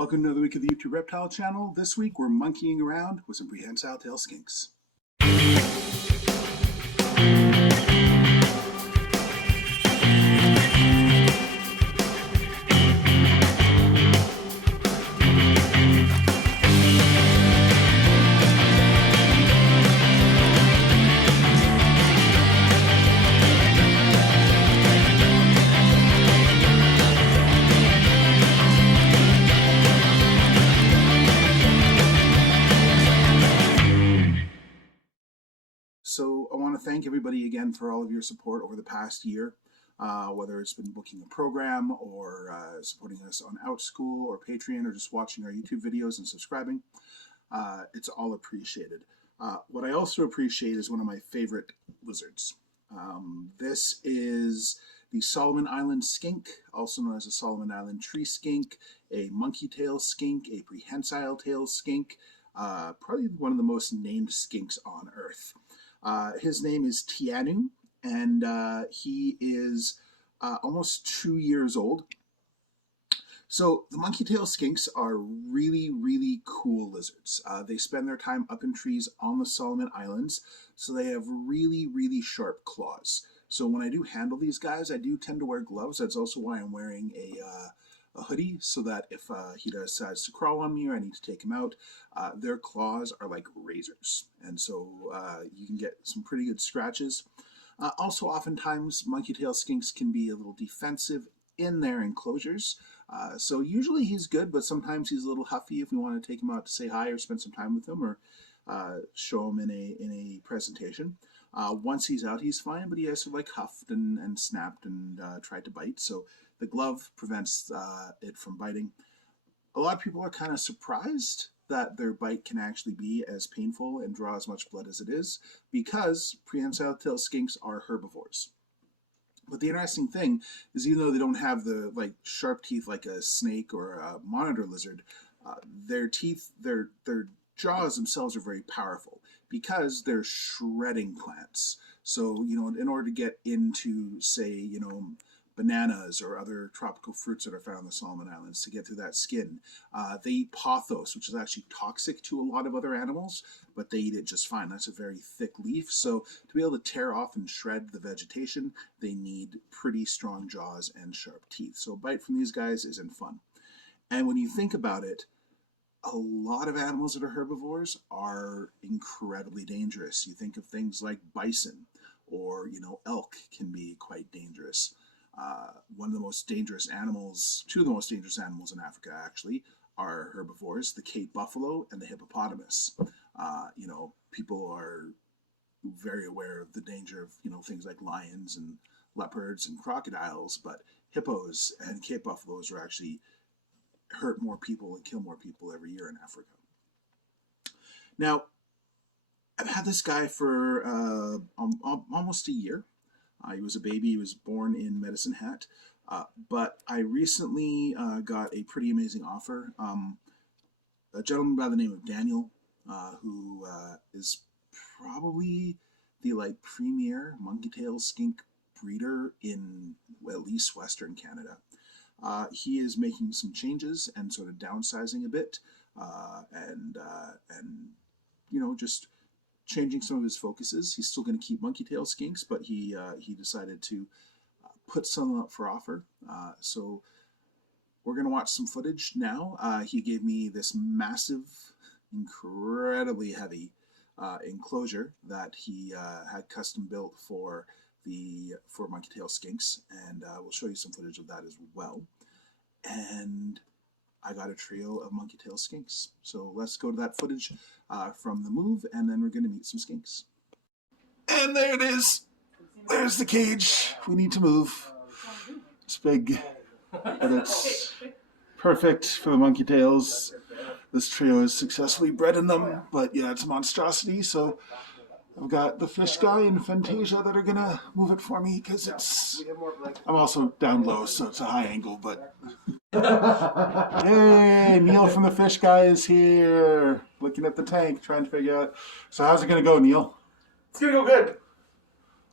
Welcome to another week of the YouTube Reptile channel. This week we're monkeying around with some Prehensile Tailed Skinks. So I want to thank everybody again for all of your support over the past year, whether it's been booking a program or supporting us on OutSchool or Patreon or just watching our YouTube videos and subscribing. It's all appreciated. What I also appreciate is one of my favorite lizards. This is the Solomon Island skink, also known as a Solomon Island tree skink, a monkey tail skink, a prehensile tailed skink, probably one of the most named skinks on Earth. His name is Tainu, and he is almost 2 years old. So the monkey tail skinks are really, really cool lizards. They spend their time up in trees on the Solomon Islands, so they have really, really sharp claws. So when I do handle these guys, I do tend to wear gloves. That's also why I'm wearing a hoodie, so that if he decides to crawl on me or I need to take him out, their claws are like razors, and so you can get some pretty good scratches. Also, oftentimes monkey tail skinks can be a little defensive in their enclosures, so usually he's good, but sometimes he's a little huffy if we want to take him out to say hi or spend some time with him or show him in a presentation. Once he's out, he's fine, but he has to like huffed and snapped and tried to bite, so the glove prevents it from biting. A lot of people are kind of surprised that their bite can actually be as painful and draw as much blood as it is, because prehensile tailed skinks are herbivores. But the interesting thing is, even though they don't have the sharp teeth like a snake or a monitor lizard, their teeth, their jaws themselves are very powerful because they're shredding plants. So, in order to get into, say, bananas or other tropical fruits that are found on the Solomon Islands, to get through that skin, they eat pothos, which is actually toxic to a lot of other animals, but they eat it just fine. That's a very thick leaf, so to be able to tear off and shred the vegetation, they need pretty strong jaws and sharp teeth. So a bite from these guys isn't fun. And when you think about it, a lot of animals that are herbivores are incredibly dangerous. You think of things like bison or, elk can be quite dangerous. One of the most dangerous animals, two of the most dangerous animals in Africa actually, are herbivores, the Cape buffalo and the hippopotamus. People are very aware of the danger of, things like lions and leopards and crocodiles, but hippos and Cape buffaloes are actually hurt more people and kill more people every year in Africa. Now, I've had this guy for almost a year. He was a baby. He was born in Medicine Hat. But I recently got a pretty amazing offer. A gentleman by the name of Daniel, who is probably the premier monkey tail skink breeder in at least Western Canada. He is making some changes and sort of downsizing a bit, and just changing some of his focuses. He's still going to keep monkey tail skinks, but he decided to put some up for offer. So we're going to watch some footage now. He gave me this massive, incredibly heavy enclosure that he had custom built for monkey tail skinks, and we'll show you some footage of that as well. And I got a trio of monkey tail skinks. So let's go to that footage from the move, and then we're going to meet some skinks. And there it is. There's the cage. We need to move. It's big, and it's perfect for the monkey tails. This trio is successfully bred in them, but yeah, it's a monstrosity, so I've got the fish guy and Fantasia that are gonna move it for me because I'm also down low, so it's a high angle, but yay, Neil from the fish guy is here, looking at the tank, trying to figure out. So how's it gonna go, Neil? It's gonna go good.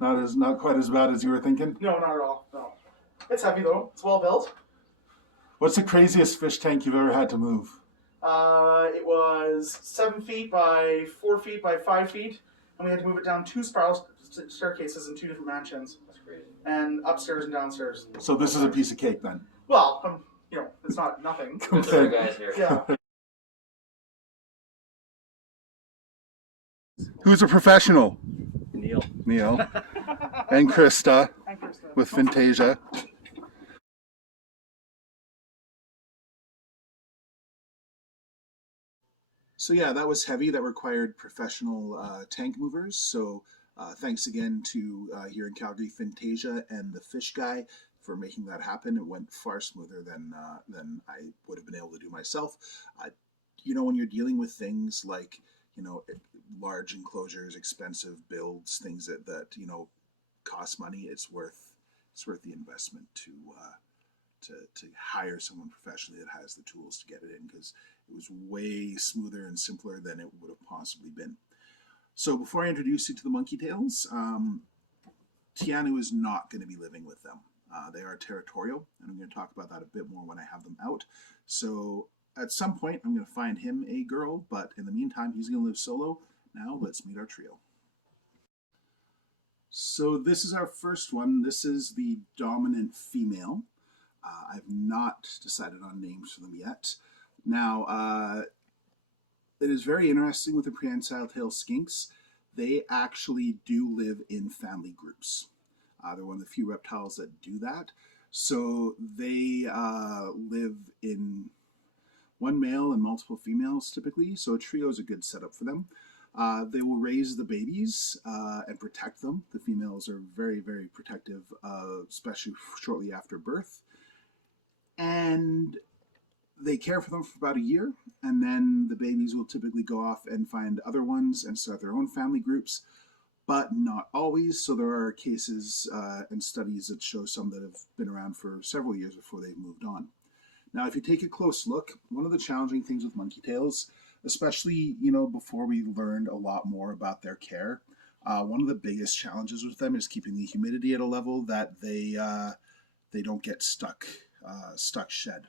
Not quite as bad as you were thinking? No, not at all. No. It's heavy though. It's well built. What's the craziest fish tank you've ever had to move? It was 7 feet by 4 feet by 5 feet, and we had to move it down 2 spiral staircases in 2 different mansions. That's crazy. And upstairs and downstairs. So this is a piece of cake then? Well, it's not nothing. Okay. Guys here. Yeah. Who's a professional? Neil. Neil. And Krista And Krista. with Fantasia. So yeah, that was heavy. That required professional tank movers. So thanks again to here in Calgary, Fantasia and the Fish Guy for making that happen. It went far smoother than I would have been able to do myself. When you're dealing with things like large enclosures, expensive builds, things that cost money, it's worth the investment to hire someone professionally that has the tools to get it in, because it was way smoother and simpler than it would have possibly been. So before I introduce you to the monkey tails, Tainu is not going to be living with them. They are territorial, and I'm going to talk about that a bit more when I have them out. So at some point, I'm going to find him a girl, but in the meantime, he's going to live solo. Now let's meet our trio. So this is our first one. This is the dominant female. I've not decided on names for them yet. Now, it is very interesting with the Prehensile Tailed Skinks. They actually do live in family groups. They're one of the few reptiles that do that. So they live in one male and multiple females typically. So a trio is a good setup for them. They will raise the babies and protect them. The females are very, very protective, especially shortly after birth. And they care for them for about a year, and then the babies will typically go off and find other ones and start their own family groups, but not always. So there are cases and studies that show some that have been around for several years before they've moved on. Now, if you take a close look, one of the challenging things with monkey tails, especially before we learned a lot more about their care, one of the biggest challenges with them is keeping the humidity at a level that they don't get stuck shed.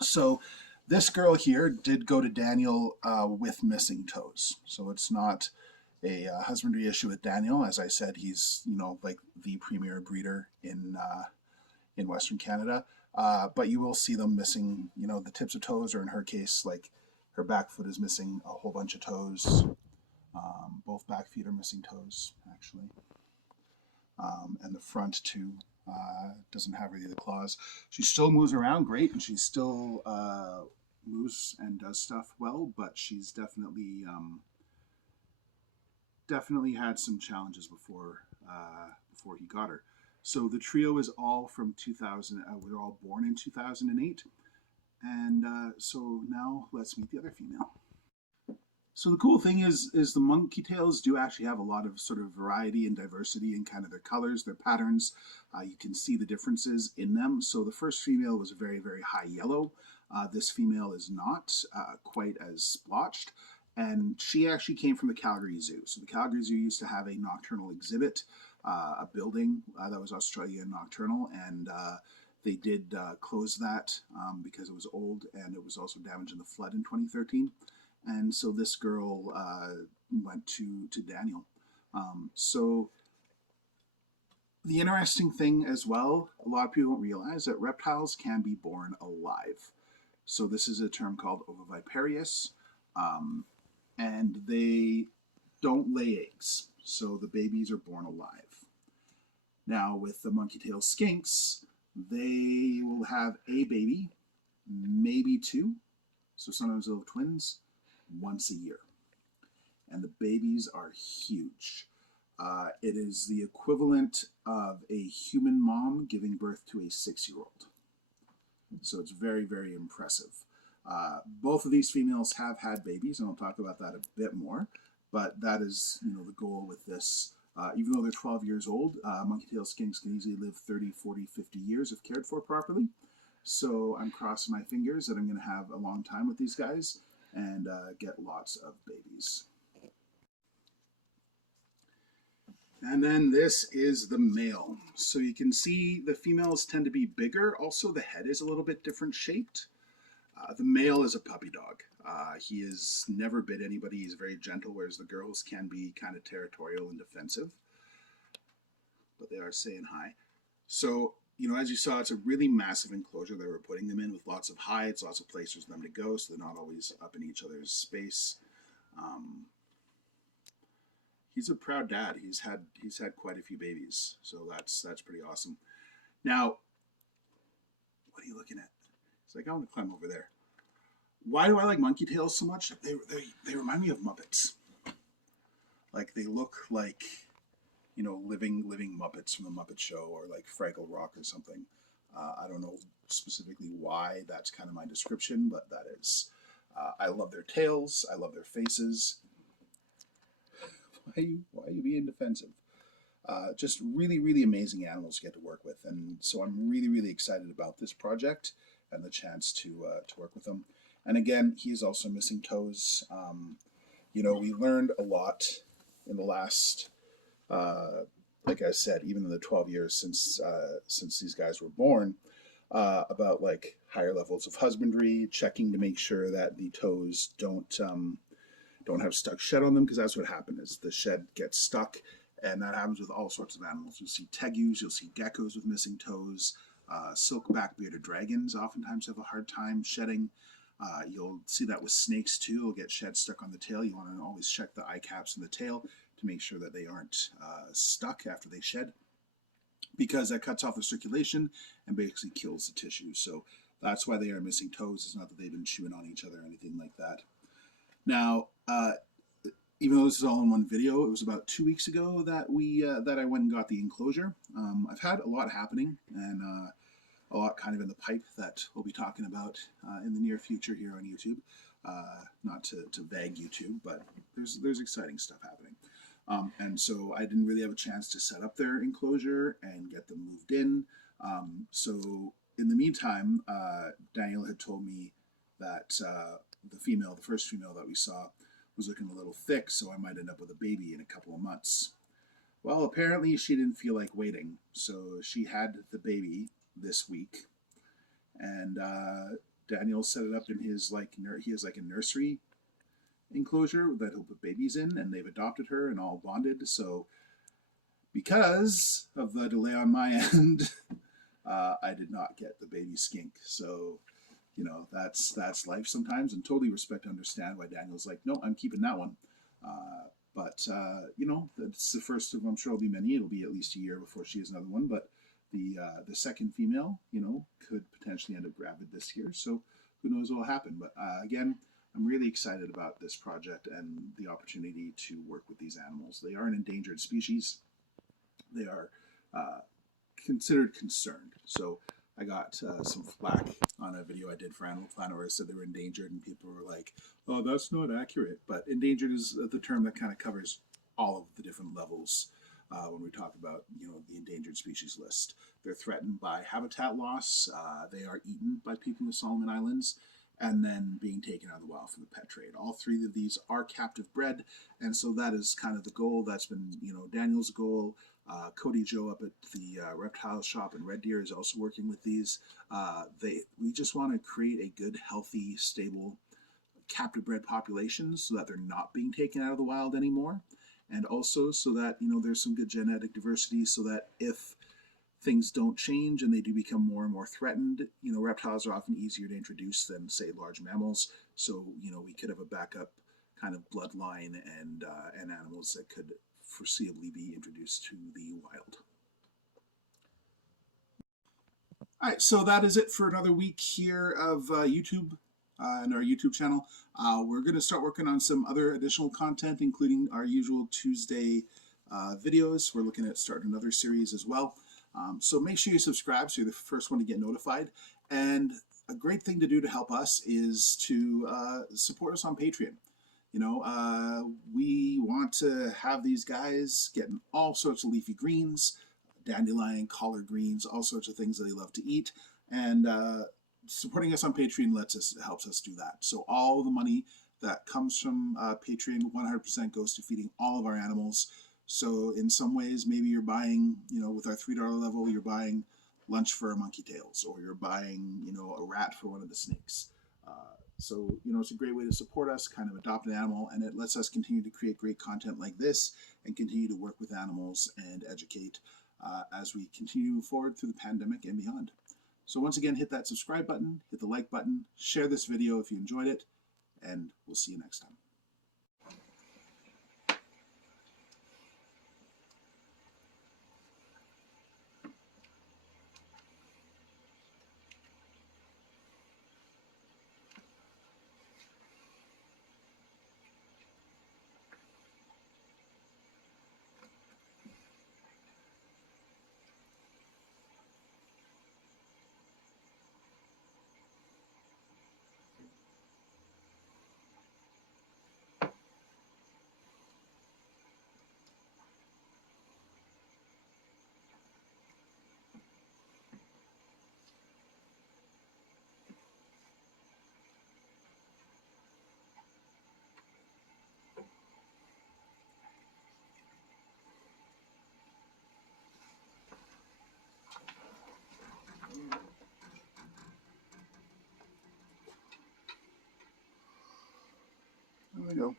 So this girl here did go to Daniel with missing toes. So it's not a husbandry issue with Daniel. As I said, he's like the premier breeder in Western Canada. But you will see them missing the tips of toes, or in her case, like her back foot is missing a whole bunch of toes. Both back feet are missing toes actually, and the front too. Doesn't have really the claws. She still moves around great, and she still moves and does stuff well, but she's definitely had some challenges before he got her. So the trio is all from 2000. We're all born in 2008, and so now let's meet the other female. So the cool thing is the monkey tails do actually have a lot of sort of variety and diversity in kind of their colors, their patterns. You can see the differences in them. So the first female was very, very high yellow. This female is not quite as splotched. And she actually came from the Calgary Zoo. So the Calgary Zoo used to have a nocturnal exhibit, a building that was Australian nocturnal. And they did close that because it was old, and it was also damaged in the flood in 2013. And so this girl went to Daniel. So the interesting thing as well, a lot of people don't realize that reptiles can be born alive. So this is a term called oviparous, and they don't lay eggs. So the babies are born alive. Now with the monkey-tailed skinks, they will have a baby, maybe two. So sometimes they'll have twins once a year. And the babies are huge. It is the equivalent of a human mom giving birth to a 6-year-old. So it's very, very impressive. Both of these females have had babies, and I'll talk about that a bit more. But that is, the goal with this. Even though they're 12 years old, monkey-tailed skinks can easily live 30, 40, 50 years if cared for properly. So I'm crossing my fingers that I'm going to have a long time with these guys and get lots of babies. And then this is the male. So you can see the females tend to be bigger. Also, the head is a little bit different shaped. The male is a puppy dog. He has never bit anybody. He's very gentle, whereas the girls can be kind of territorial and defensive. But they are saying hi. So, as you saw, it's a really massive enclosure that we're putting them in with lots of hides, lots of places for them to go, so they're not always up in each other's space. He's a proud dad. He's had quite a few babies, so that's pretty awesome. Now, what are you looking at? It's like, I want to climb over there. Why do I like monkey tails so much? They remind me of Muppets. Like, they look like, living Muppets from the Muppet Show, or like Fraggle Rock or something. I don't know specifically why that's kind of my description, but that is. I love their tails. I love their faces. Why are you being defensive? Just really, really amazing animals to get to work with, and so I'm really, really excited about this project and the chance to work with them. And again, he is also missing toes. We learned a lot in the last, like I said, even in the 12 years since these guys were born, about like higher levels of husbandry, checking to make sure that the toes don't have stuck shed on them, because that's what happens is the shed gets stuck, and that happens with all sorts of animals. You'll see tegus, you'll see geckos with missing toes, silkback bearded dragons oftentimes have a hard time shedding. You'll see that with snakes too. You'll get shed stuck on the tail. You want to always check the eye caps in the tail to make sure that they aren't stuck after they shed, because that cuts off the circulation and basically kills the tissue. So that's why they are missing toes. It's not that they've been chewing on each other or anything like that. Now, even though this is all in one video, it was about 2 weeks ago that I went and got the enclosure. I've had a lot happening, and a lot kind of in the pipe that we'll be talking about in the near future here on YouTube. Not to bag YouTube, but there's exciting stuff happening. And so I didn't really have a chance to set up their enclosure and get them moved in. So in the meantime, Daniel had told me that the first female that we saw, was looking a little thick, so I might end up with a baby in a couple of months. Well, apparently she didn't feel like waiting, so she had the baby this week, and Daniel set it up in his he has like a nursery enclosure that he'll put babies in, and they've adopted her and all bonded. So because of the delay on my end, I did not get the baby skink. So that's life sometimes, and totally respect and understand why Daniel's like, no, I'm keeping that one. But that's the first of, I'm sure it'll be many. It'll be at least a year before she has another one. But the second female, could potentially end up gravid this year. So who knows what will happen. But again, I'm really excited about this project and the opportunity to work with these animals. They are an endangered species. They are considered concerned. So I got some flack on a video I did for Animal Planet where I said they were endangered, and people were like, oh, that's not accurate. But endangered is the term that kind of covers all of the different levels when we talk about, the endangered species list. They're threatened by habitat loss. They are eaten by people in the Solomon Islands, and then being taken out of the wild for the pet trade. All three of these are captive bred, and so that is kind of the goal. That's been, Daniel's goal. Cody Joe up at the reptile shop in Red Deer is also working with these. We just want to create a good, healthy, stable captive bred population so that they're not being taken out of the wild anymore, and also so that there's some good genetic diversity, so that if things don't change and they do become more and more threatened, reptiles are often easier to introduce than, say, large mammals. So we could have a backup kind of bloodline and animals that could foreseeably be introduced to the wild. All right, so that is it for another week here of YouTube and our YouTube channel. We're going to start working on some other additional content, including our usual Tuesday videos. We're looking at starting another series as well. So make sure you subscribe so you're the first one to get notified. And a great thing to do to help us is to support us on Patreon. We want to have these guys getting all sorts of leafy greens, dandelion, collard greens, all sorts of things that they love to eat. And supporting us on Patreon helps us do that. So all the money that comes from Patreon 100% goes to feeding all of our animals. So in some ways, maybe you're buying, with our $3 level, you're buying lunch for a monkey tails, or you're buying, a rat for one of the snakes. So, it's a great way to support us, kind of adopt an animal, and it lets us continue to create great content like this and continue to work with animals and educate as we continue to move forward through the pandemic and beyond. So once again, hit that subscribe button, hit the like button, share this video if you enjoyed it, and we'll see you next time. There we go.